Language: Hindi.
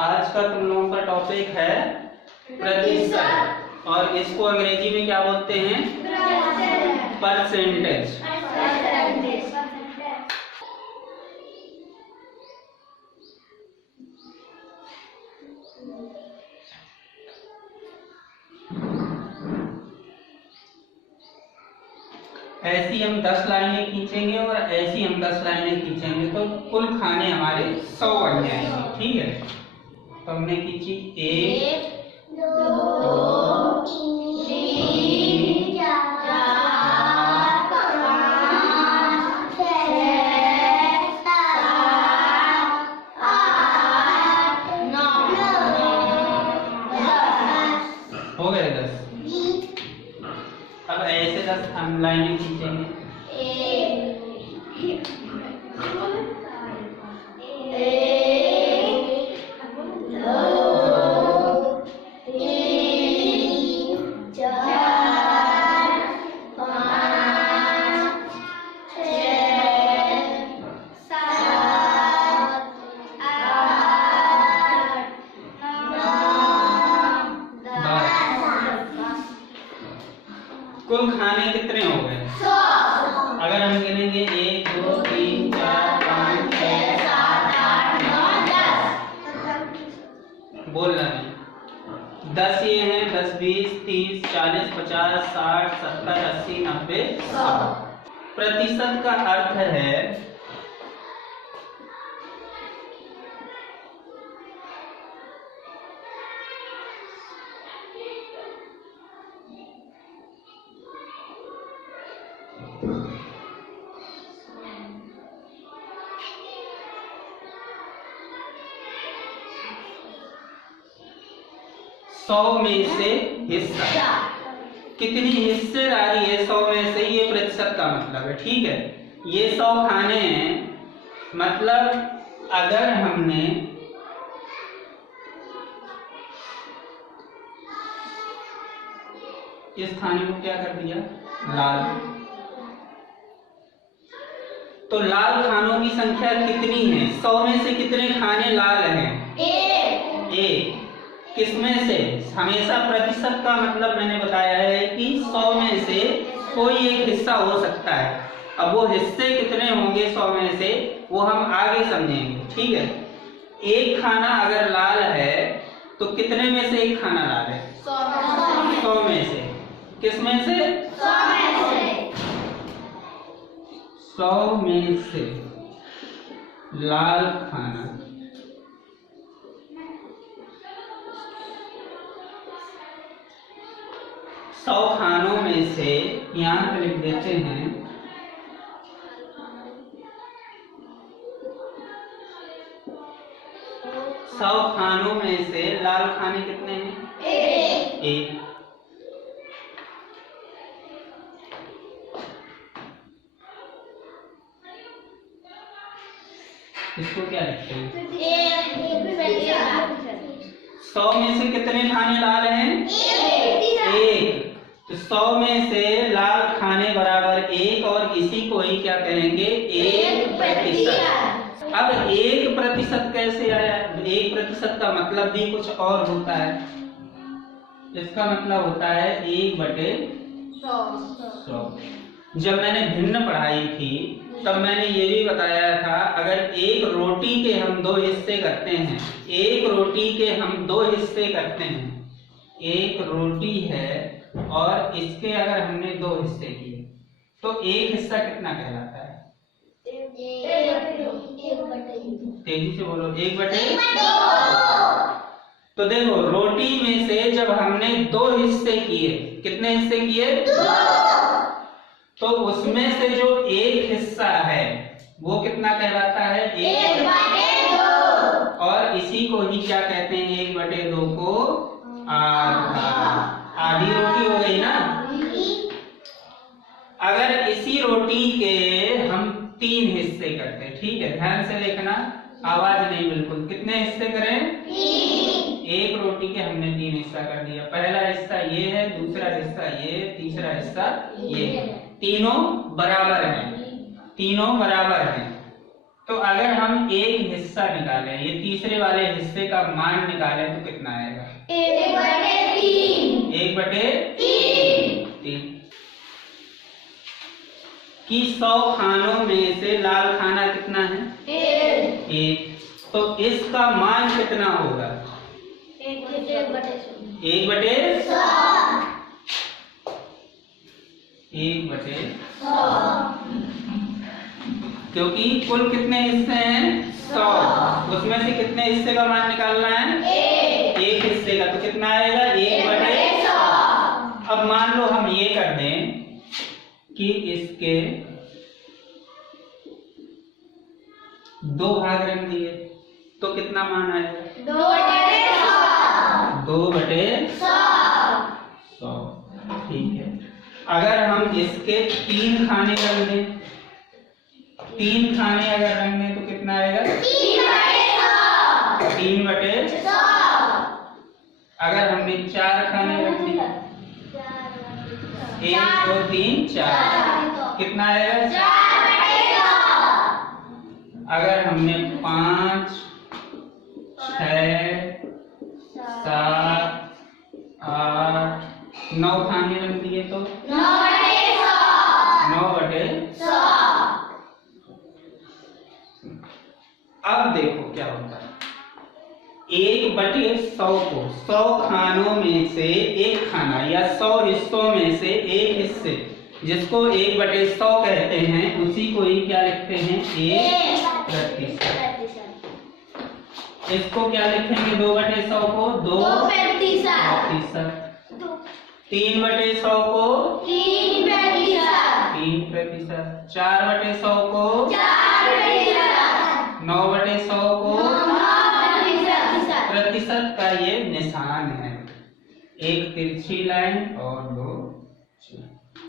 आज का तुम लोगों का टॉपिक है प्रतिशत, और इसको अंग्रेजी में क्या बोलते हैं? परसेंटेज। ऐसी हम 10 लाइनें खींचेंगे और ऐसी हम 10 लाइनें खींचेंगे तो कुल खाने हमारे 100 बन जाएंगे। ठीक है, तो हमने खींची 1 2 3 4 5 6 7 8 9 10 हो गए 10। अब ऐसे 10 हम लाइनें खींचेंगे। 1 2 3 4 5 6 7 8 9 10। कुल खाने कितने हो गए? 100। अगर हम गिनेंगे 1 2 3 4 5 6 7 8 9 10। बोलना नहीं। 10 ये हैं, 10 20 30 40 50 60 70 80 90 100। प्रतिशत का अर्थ है सौ में से हिस्सा। कितनी हिस्सेदारी है 100 में से, ये प्रतिशत का मतलब है। ठीक है, ये 100 खाने हैं, मतलब अगर हमने इस खाने को क्या कर दिया, लाल, तो लाल खानों की संख्या कितनी है? 100 में से कितने खाने लाल हैं? एक। किसमें से? हमेशा प्रतिशत का मतलब मैंने बताया है कि 100 में से कोई एक हिस्सा हो सकता है। अब वो हिस्से कितने होंगे 100 में से, वो हम आगे समझेंगे। ठीक है, एक खाना अगर लाल है तो कितने में से एक खाना लाल है? 100 में से। किसमें से? 100 में से लाल खाना। सौ खानों में से यहाँ पे लिख देते हैं 100 खानों में से लाल खाने कितने हैं? एक। इसको क्या लिखते हैं? 100 में से कितने खाने लाल हैं? एक। तो 100 में से लाल खाने बराबर 1, और इसी को ही क्या कहेंगे? 1%। अब 1% कैसे आया? 1% का मतलब भी कुछ और होता है। इसका मतलब होता है 1/100। जब मैंने भिन्न पढ़ाई थी तब मैंने ये भी बताया था, अगर एक रोटी के हम 2 हिस्से करते हैं, एक रोटी के हम 2 हिस्से करते हैं, एक रोटी है और इसके अगर हमने 2 हिस्से किए तो एक हिस्सा कितना कहलाता है? तेजी से बोलो। 1/2। तो देखो, रोटी में से जब हमने 2 हिस्से किए, कितने हिस्से किए? 2। तो उसमें से जो एक हिस्सा है वो कितना कहलाता है? 1/2। और इसी को ही क्या कहते हैं? 1/2 को आधा। आधी रोटी हो गई ना। अगर इसी रोटी के हम 3 हिस्से करते हैं, ठीक है, ध्यान से देखना, आवाज नहीं बिल्कुल। कितने हिस्से करें? 3। एक रोटी के हमने 3 हिस्सा कर दिया। पहला हिस्सा ये है, दूसरा हिस्सा ये, तीसरा हिस्सा ये। तीनों बराबर हैं, तीनों बराबर हैं। तो अगर हम एक हिस्सा निकालें, ये तीसरे वाले हिस्से का मान निकालें तो कितना आएगा? 1/3। 1/3 कि 100 खानों में से लाल खाना कितना है? 1। तो इसका मान कितना होगा? 1/100। 1/100 क्योंकि कुल कितने हिस्से हैं? 100। उसमें से कितने हिस्से का मान निकालना है? एक हिस्से का। तो कितना आएगा? 1/100। अब मान लो हम ये कर दें कि इसके 2 भाग रख दिए तो कितना मान आएगा? 2/100। ठीक है। अगर हम इसके 3 खाने रख दें, 3 खाने अगर रख दें तो कितना आएगा? 3/100। अगर हमने 4 खाने रख दिए, 1 2 3 4, कितना आएगा? 4/100। अगर हमने 5 6 7 8 9 खाने रख दिए तो 9/100। 9/100। अब देखो क्या होता है। 1/100 को 100 खानों में से एक खाना या 100 हिस्सों में से एक हिस्से जिसको 1/100 कहते हैं उसी को ही क्या लिखते हैं? 1%। इसको क्या लिखेंगे? 2/100 को 2%। 3/100 को 3%। 4/100 को 9/100 को प्रतिशत का ये निशान है। एक तिरछी लाइन और 2